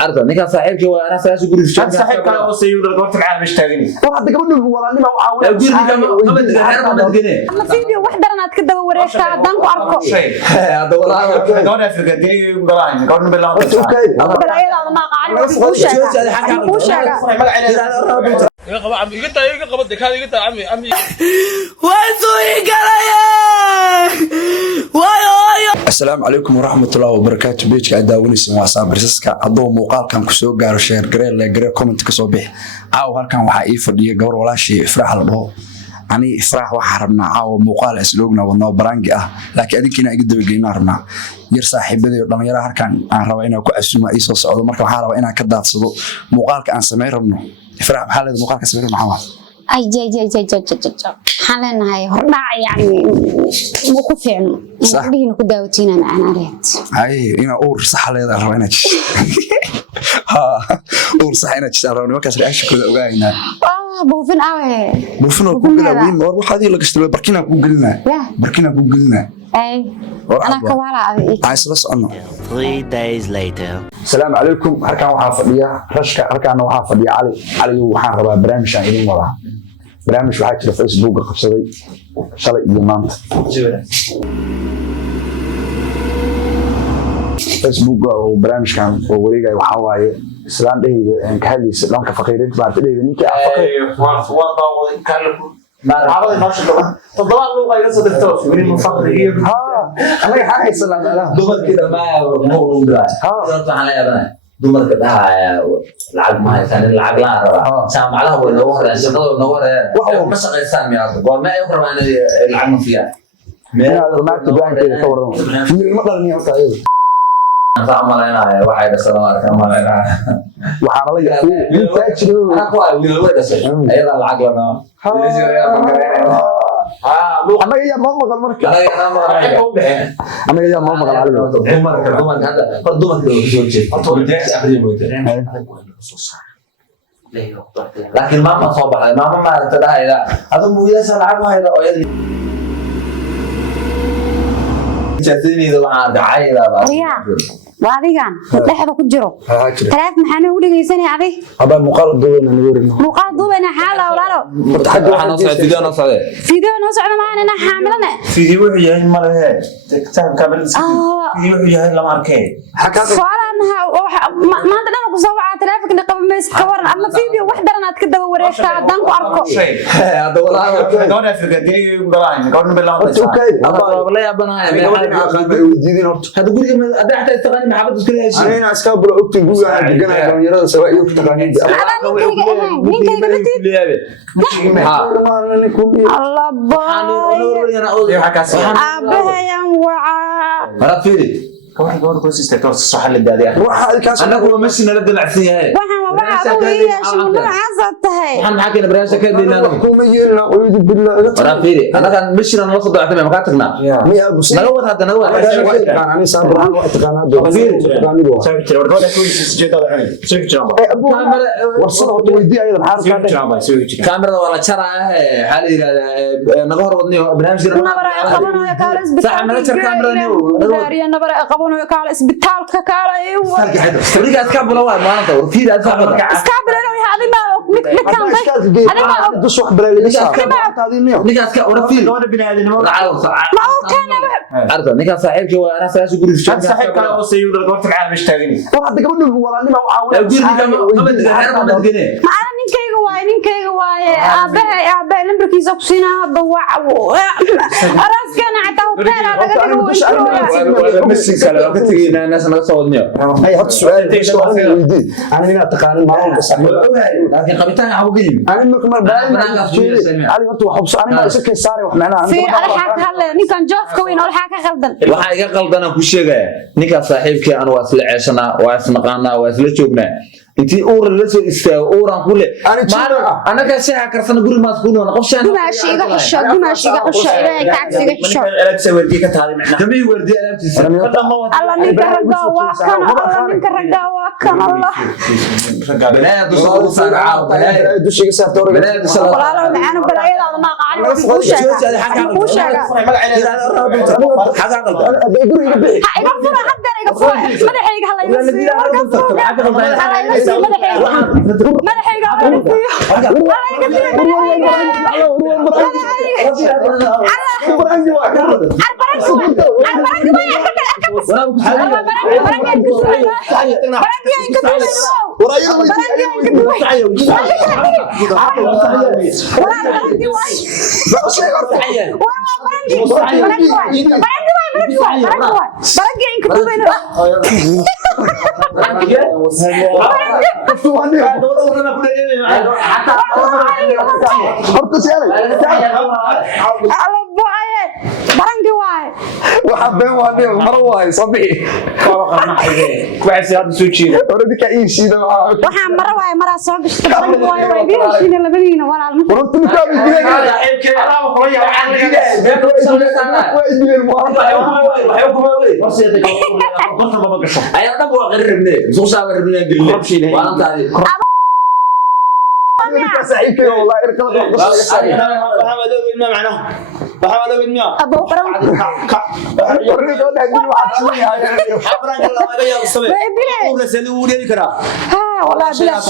عرضه نيكا صاحبك وانا ساس غوري هذا صاحبك oo sayid goorta caan mش taagani war hadda gabadhu walaalnimo waxa weey guriga ma heer ma gane ama video wax daran aad ka daba wareegtaa hadan ku arko hada walaa doona figadii galaan goorna bilaw balaayada ma qaali ku sheega iga qaba am iga qaba dekaa iga taa am السلام عليكم ورحمة الله وبركاته بيجك أداونيسين وعصاب رسسك عضو مقال كان كسو قارو شير قرير لا قرير كومنت كسو بيح عاو هالكان وحا إيفردية قبر ولا شيء إفراح لبهو يعني إفراح وحرمنا عاو مقال أسلوقنا والنو برانقي لكن أديكينا إقدر بقينا رمنا ير صاحب بدي لما يرى هالكان عن روينا وكأسوما إيسو صعودو مركب حارة وإنا كدات صدو مقال كان سمير رمنا إفراح بحالة مقال كسمير محمد ay xalanahay hordhac yani ma ku fiicno indhihiina ku daawatiina macaan areed ay ina uur sax leedahay rabaa inaad uur sax inaad rabaa markaas reaction-kooda ogaanaa buufin buufin oo ku gala wiin war waxaad la gashtay barkina ku gelina ay ana ka wala ay isla socono 3 days later السلام عليكم halkan waxa fadhiya rashka halkan waxa fadhiya cali waxaan rabaa barnaamijkan idin wada barnaamij waxa jira Facebook qabsaday shalay iyo maanta Facebook oo barnaamijkan oo wareegay waxa waaye islaan dhehayda ka hadlaysa dhanka faqiirinta baarta dhehayda ninka waa daawada kala marxabada nolosha toddoba luuqa iga soo dirto wili mufaqriyo anaga xaqaysan la dumarkii ma uu nudraa sababta aan leeyahay dumarka dhaaya lacag ma haysan lacag la raba saamacadaha way noo horeen shaqada noo horeen ma shaqaystaan miyaa goorma ay u rabaan lacag ma fiican meelaha maanta baankeeda ka waran ma dhalin horta ayada فعملنا واحد السلام عليكم عملنا وحنا لا يفيد تاجرو انا قوي وين الولد ايضا العقلنا انا يا ماما قال مركز انا يا ماما قال علي دوما هذا دوما لكن ماما صوبها ماما ما تدعي لا هذا مو يسال العقل هذا جاتني ذا عاد عايله waadigan dhaxda ku jiro taleef maxaan ugu dhageysanay adi aba muqaal duubana nuurino muqaal duubana xaala walaalo waxaan soo video noo socdo maana xaamilana video wuxuu yahay malahe tiktok kabel video wuxuu yahay lama arkay maanta dhan ku soo wacaa taleefanka qaba mees ka waran ama video wax daran aad ka daba wareegtaa hadan ku arko hada walaa doona figadii galaan goorna bilaw aba la yaabanahay weydiidin horta hada guriga hada xataa istaqaan maxamed isku leeyahay أنا أسكاب بلو أكتب جوجل أنا دقنا دنيا سواء يكتب تقانين الله باي أبها ينوع كمان كويس استيقظ الصحة اللي بدأ أنا أقول مشينا لبدا العسية وحنا حكينا برياشة كده رافيري أنا كان مشينا نوصل ضعف ما مكاتبنا نقول هذا نقول أنا سامر وقت كان كاميرا ولا شرع حالي نقول وضني برنامج صح ما نشر كاميرا نيو قبونه كاله اسبitaalka kaale فريق اسكابل waa maanta warfiid asxaabada اسكابل هذه ما دش wax balay ninkaas ka warfiid doona binaadinimo ما كان arda ninkaas saaxiibkii waa ana saas guriga هذا صاحبك oo sayid goorta caan mش taagani war hadda gabadhu walaalnimo waxa guriga ma gane ninkayga waaye aabe lambarkiisa ku siinaa hadda araaskana xataa hotel laga dhigo مسك كلا كتجينا الناس ما صودنيو هي هات سؤال ويدي انا هنا تقارن معهم بس لكن قبيتها عبو قديم انا مركم علي هرت وحبس انا ما اسكي ساري وحنا في على حاجه هلا ninkan joofka weyn oo xaaka qaldan waxa iga qaldan ku sheegay ninka saaxiibkii aan waa isla ceeshana waa isnaqaana waa isla joognaa intii uur la soo istaago uuran kule ana ka shaaha karsan guri ma isku nool qofshan dumaashiga xusho ilaahay taagsiga xusho alaabta wardi ka taadi macna kami wardi alaabtiisa alla ninka raga waa kan Allah banaad soo saar banaad dushiga saarto walaalo macaan balaayada ma qaali وحبين وهذه مروه صبي كويس هذا سوتشي وردك اي شيء waxaan mara waay mara soo bishta baran waay way biishina labadiina walaal ورد مكان والله بلا